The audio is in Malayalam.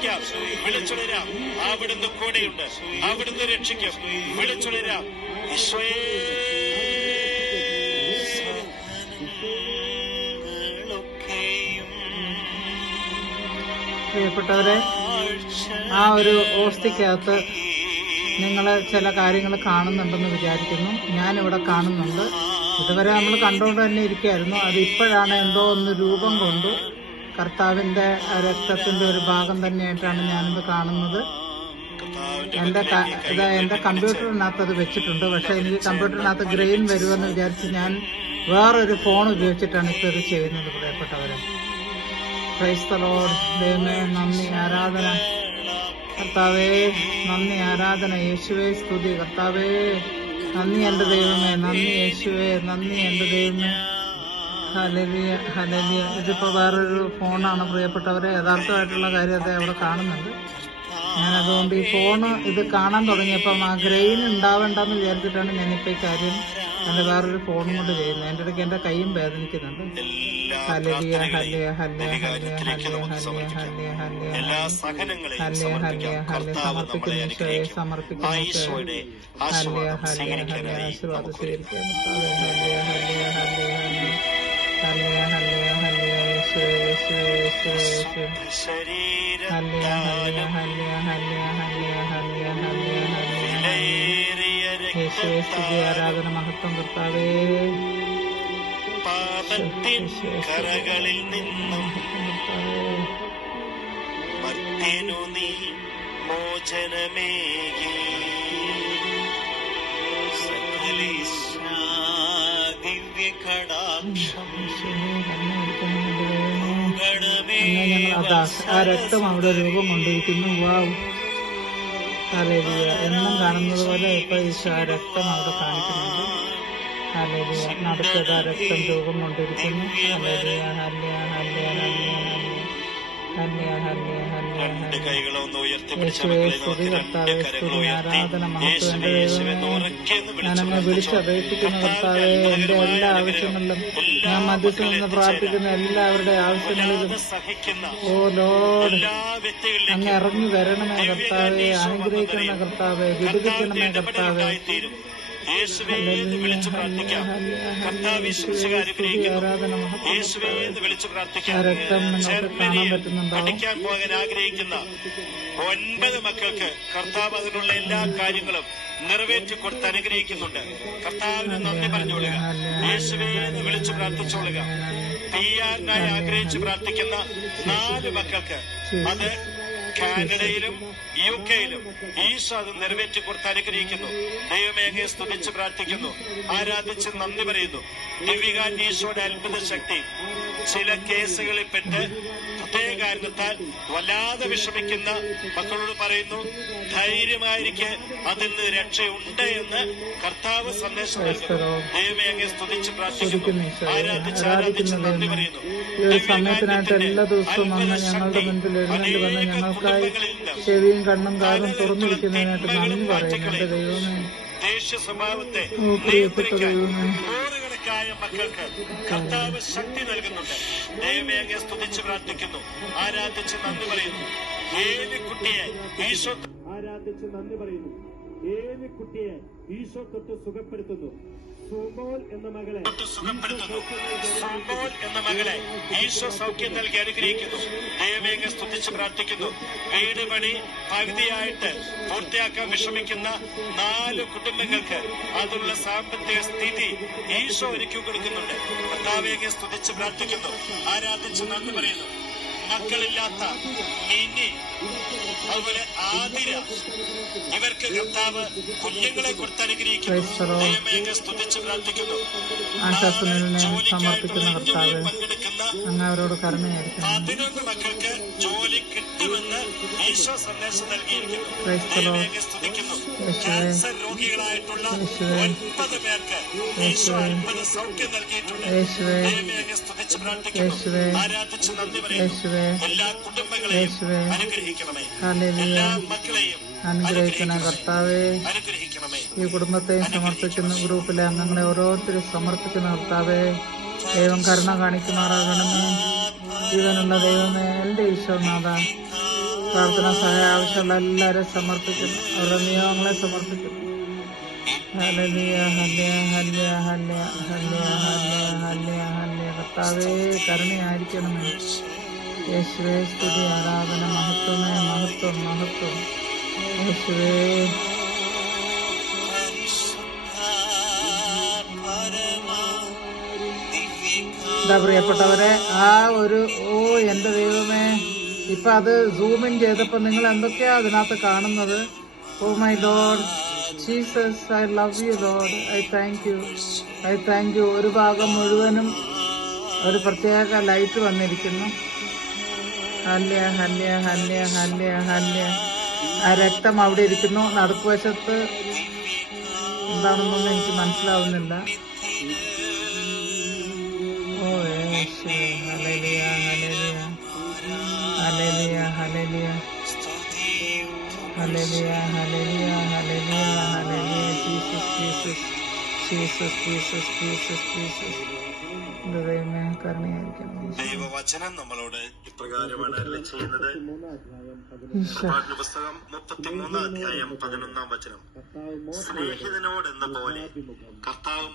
പ്രാർത്ഥിക്കാം വിളിച്ചുണരാം. അവിടുന്ന് കൂടെയുണ്ട്. അവിടുന്ന് രക്ഷിക്കും. വിളിച്ചുണരാം. പ്രിയപ്പെട്ടവരെ ആ ഒരു ഓസ്തിക്കകത്ത് നിങ്ങൾ ചില കാര്യങ്ങൾ കാണുന്നുണ്ടെന്ന് വിചാരിക്കുന്നു. ഞാനിവിടെ കാണുന്നുണ്ട്. ഇതുവരെ നമ്മൾ കണ്ടുകൊണ്ട് തന്നെ ഇരിക്കുകയായിരുന്നു. അത് ഇപ്പോഴാണ് എന്തോ ഒന്ന് രൂപം കൊണ്ട് കർത്താവിന്റെ രക്തത്തിന്റെ ഒരു ഭാഗം തന്നെയായിട്ടാണ് ഞാനിത് കാണുന്നത്. എന്റെ ഇത് എന്റെ കമ്പ്യൂട്ടറിനകത്ത് അത് വെച്ചിട്ടുണ്ട്. പക്ഷെ എനിക്ക് കമ്പ്യൂട്ടറിനകത്ത് ഗ്രെയിൻ വരുമെന്ന് വിചാരിച്ച് ഞാൻ വേറൊരു ഫോൺ ഉപയോഗിച്ചിട്ടാണ് ഇപ്പൊ ഇത് ചെയ്യുന്നത് പ്രിയപ്പെട്ടവരെ. ക്രൈസ്തലോട് ദൈവമേ നന്ദി ആരാധന. കർത്താവേ നന്ദി ആരാധന. യേശുവേ സ്തുതി. കർത്താവേ നന്ദി എന്റെ ദൈവമേ നന്ദി യേശുവേ നന്ദി എന്റെ ദൈവമേ. ഹലലിയ ഹലലിയ ഇതിപ്പോ വേറൊരു ഫോണാണ് പ്രിയപ്പെട്ടവരെ. യഥാർത്ഥമായിട്ടുള്ള കാര്യത്തെ അവിടെ കാണുന്നുണ്ട്. ഞാൻ അതുകൊണ്ട് ഈ ഫോണ് ഇത് കാണാൻ തുടങ്ങിയപ്പം ആ ഗ്രെയിൻ ഉണ്ടാവേണ്ടെന്ന് വിചാരിച്ചിട്ടാണ് ഞാനിപ്പോ ഈ കാര്യം എന്റെ വേറൊരു ഫോണും കൊണ്ട് ചെയ്യുന്നത്. എന്റെ ഇടയ്ക്ക് എന്റെ കൈയും വേദനിക്കുന്നുണ്ട്. ഹലലിയ ഹലിയ ഹലിയ എല്ലാ സഹനങ്ങളെയും ഹലിയ ഹലിയ സമർപ്പിക്കാം. ഹലിയ കർത്താവ് നമ്മളെ സമർപ്പിക്കുന്ന ഈശോയെ. സമർപ്പിക്കുന്നു ഈശോയുടെ ഹലിയ ആശീർവാദം ഹലിയ ഹലിയ സ്വീകരിക്കാനായി ആരാധന മഹത്വം കർത്താവേ പാപത്തിൻ കറകളിൽ നിന്നും. ഭക്തിനു നീ മോചനമേകി സകലേശാ അങ്ങ് ഞങ്ങൾ അതാ ആ രക്തം അവിടെ രൂപം കൊണ്ടിരിക്കുന്നു. വാവ്. എന്നും കാണുന്നത് പോലെ ഇപ്പൊ ആ രക്തം അവിടെ കാണിക്കുന്നുണ്ട്. ഹല്ലേലൂയ. നടത്തത് ആ രക്തം രൂപം കൊണ്ടിരിക്കുന്നു. ഹലേലിയ ഹല്യ ഹല്യ ഹല്യ ഹല്യ ഹല്യ ഹല്ലേലൂയ. രണ്ട് മക്കളെ കരങ്ങൾ സ്തുതി ഉയർത്തി യേശുവേ ഞാൻ പ്രാർത്ഥിക്കുന്ന എല്ലാവരുടെ ആവശ്യങ്ങളിലും സഹിക്കുന്ന ഓ ലോഡ് അങ്ങ് ഇറങ്ങി വരണമേ കർത്താവെ അനുഗ്രഹിക്കണമേ കർത്താവെ വിടുവിക്കണമേ കർത്താവെ. യേശുവേ എന്ന് വിളിച്ചു പ്രാർത്ഥിക്കാം. കർത്താവ് യേശുവേ എന്ന് വിളിച്ചു പ്രാർത്ഥിക്കാം. പഠിക്കാൻ പോകാൻ ആഗ്രഹിക്കുന്ന ഒൻപത് മക്കൾക്ക് കർത്താവ് അതിനുള്ള എല്ലാ കാര്യങ്ങളും നിറവേറ്റി കൊടുത്ത് അനുഗ്രഹിക്കുന്നുണ്ട്. കർത്താവിന് നന്ദി പറഞ്ഞുകൊള്ളുക. യേശുവേ എന്ന് വിളിച്ചു പ്രാർത്ഥിച്ചുകൊള്ളുക. തീയാറിനായി ആഗ്രഹിച്ച് പ്രാർത്ഥിക്കുന്ന നാല് മക്കൾക്ക് അത് കാനഡയിലും യു കെയിലും ഈശോ അത് നിറവേറ്റി കൊടുത്ത് അനുഗ്രഹിക്കുന്നു. ദൈവമേ അങ്ങേ സ്തുതിച്ച് പ്രാർത്ഥിക്കുന്നു. ആരാധിച്ച് നന്ദി പറയുന്നു. ദിവികാൻ ഈശോയുടെ അത്ഭുത ശക്തി ചില കേസുകളിൽ പെട്ട് പ്രത്യേക കാരണത്താൽ വല്ലാതെ വിഷമിക്കുന്ന മക്കളോട് പറയുന്നു ധൈര്യമായിരിക്കെ അതിൽ നിന്ന് രക്ഷയുണ്ട് എന്ന് കർത്താവ് സന്ദേശം നൽകുന്നു. ദൈവമേ അങ്ങനെ സ്തുതിച്ച് പ്രാർത്ഥിക്കുന്നു. ആരാധിച്ച് ആരാധിച്ച് നന്ദി പറയുന്നു. ദേശീയ സമയത്തിനായിട്ട് എല്ലാ ദിവസവും വന്ന് ഞങ്ങളുടെ മുൻപിൽ എഴുന്നള്ളി വന്ന് ഞങ്ങൾക്കായി ചെവിയും കണ്ണും കാതും തുറന്നിരിക്കുന്നതിനായിട്ട് നന്ദി പറയുന്നു എന്റെ ദൈവമേ ദേഷ്യ സ്വഭാവത്തെ നിയന്ത്രിക്കാൻ ദൈവമേ മക്കൾക്ക് കർത്താവ് ശക്തി നൽകുന്നുണ്ട്. ദൈവമേ അങ്ങെ സ്തുതിച്ച് പ്രാർത്ഥിക്കുന്നു. ആരാധിച്ച് നന്ദി പറയുന്നു. ഏത് കുട്ടിയെ ഈശോ ആരാധിച്ച് നന്ദി പറയുന്നു. ഏത് കുട്ടിയെ ഈശോ തൊട്ട് സുഖപ്പെടുത്തുന്നു. സുമോൾ എന്ന മകളെ സുമോൾ എന്ന മകളെ ഈശോ സൗഖ്യം നൽകി അനുഗ്രഹിക്കുന്നു. ദൈവമേങ്ങ സ്തുതിച്ച് പ്രാർത്ഥിക്കുന്നു. വീട് പണി പകുതിയായിട്ട് പൂർത്തിയാക്കാൻ വിഷമിക്കുന്ന നാല് കുടുംബങ്ങൾക്ക് അതിനുള്ള സാമ്പത്തിക സ്ഥിതി ഈശോ ഒരുക്കി കൊടുക്കുന്നുണ്ട്. കർത്താവേങ്ങ സ്തുതിച്ച് പ്രാർത്ഥിക്കുന്നു. ആരാധിച്ച് നന്ദി പറയുന്നു. മക്കളില്ലാത്ത മിനി അതുപോലെ ആതിര. ഇവർക്ക് കർത്താവ് കുഞ്ഞുങ്ങളെ കൊടുത്ത് അനുഗ്രഹിക്കുന്നു. സ്തുതിച്ച് പ്രാർത്ഥിക്കുന്നു. ജോലിക്കായിട്ടുള്ള ഇന്റർവ്യൂ പങ്കെടുക്കുന്ന അങ്ങ് അവരോട് പതിനൊന്ന് മക്കൾക്ക് ജോലി കിട്ടുമെന്ന് ഈശോ സന്ദേശം നൽകിയിരിക്കുന്നു. ക്യാൻസർ രോഗികളായിട്ടുള്ള ഒൻപത് പേർക്ക് ഈശോ അൻപത് സൗഖ്യം നൽകിയിട്ടുണ്ട്. ദൈവമേങ്ങ സ്തുതിച്ച് പ്രാർത്ഥിക്കുന്നു. ആരാധിച്ച് നന്ദി പറയുന്നു. എല്ലാ കുടുംബങ്ങളെയും അനുഗ്രഹിക്കണമേ. എല്ലാ മക്കളെയും അനുഗ്രഹിക്കണ കർത്താവെ ഈ കുടുംബത്തെയും സമർപ്പിക്കുന്ന ഗ്രൂപ്പിലെ അംഗങ്ങളെ ഓരോരുത്തരും സമർപ്പിക്കുന്ന കർത്താവേ ദൈവം കരുണ കാണിക്കുമാറാകണമേ. ജീവനുള്ള ദൈവമേ എന്റെ ഈശോനാഥ പ്രാർത്ഥന സഹായ ആവശ്യമുള്ള എല്ലാവരും സമർപ്പിക്കുന്നു. അവരുടെ നിയമങ്ങളെ കരുണയായിരിക്കണമേ. യേശുവേ സ്തുതി ആരാധന മഹത്വമേ മഹത്വം മഹത്വം. യേശുവേ. എന്താ പ്രിയപ്പെട്ടവരെ ആ ഒരു ഓ എന്റെ ദൈവമേ. ഇപ്പൊ അത് സൂം ഇൻ ചെയ്തപ്പോ നിങ്ങൾ എന്തൊക്കെയാ അതിനകത്ത് കാണുന്നത്? ഓ my lord Jesus I love you lord I thank you I thank you ഒരു ഭാഗം മുഴുവനും ഒരു പ്രത്യേക ലൈറ്റ് വന്നിരിക്കുന്നു. ഹല്യ ഹല്യ ഹല്യ ഹല്യ ഹല്യ ആ രക്തം അവിടെ ഇരിക്കുന്നു. നടുക്കുവശത്ത് എന്താണെന്നൊന്നും എനിക്ക് മനസ്സിലാവുന്നില്ല. യേശുവേ ദൈവവചനം നമ്മളോട് ഇപ്രകാരമാണ് ചെയ്യുന്നത്. പുസ്തകം മുപ്പത്തിമൂന്നാം അധ്യായം പതിനൊന്നാം വചനം. സ്നേഹിതനോട് എന്ന പോലെ കർത്താവ്